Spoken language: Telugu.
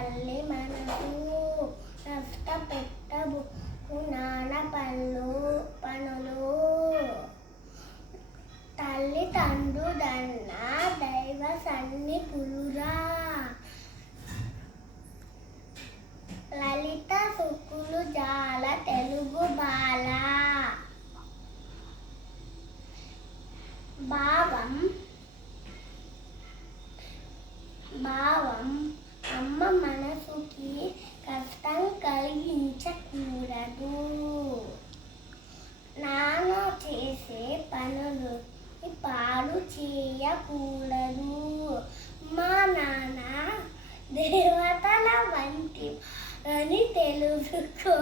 తల్లి మనకు నష్ట పెట్టబు నాన్న పనులు. పనులు తల్లి తండ్రుడన్న దైవ సన్ని పురురా లలిత సుక్కులు జాల తెలుగు బాల. భావం భావం మనసుకి కష్టం కలిగించకూడదు. నాన్న చేసే పనులు పాడు చేయకూడదు. మా నాన్న దేవతల వంటి అని తెలుసుకో.